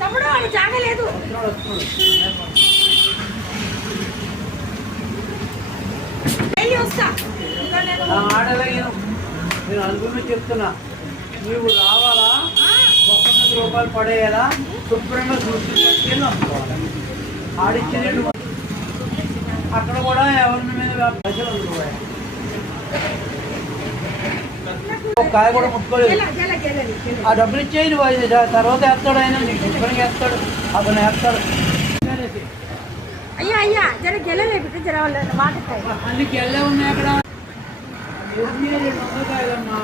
తమ్ముడు అది జాగలేదు. ఆడలేను నేను అనుకుని చెప్తున్నా, నీవు రావాలా 100 రూపాయలు పడేయాలా శుభ్రంగా చూసి పట్టుకెళ్ళి అమ్ముకోవాలి. ఆడిచ్చేది అక్కడ కూడా ఎవరి మీద పైసలు అందుకోవాలి. కాయ కూడా ముట్టుకోలేదు. ఆ డబ్బులు ఇచ్చేయి నువ్వు, తర్వాత వేస్తాడు ఆయన, నీకు శుభ్రంగా వేస్తాడు, అతను వేస్తాడు. అయ్యా అయ్యా జర గెలలేదు జర మాట అన్ని గెల్లే ఉన్నాయి అక్కడ. 200 కాయలమ్మా.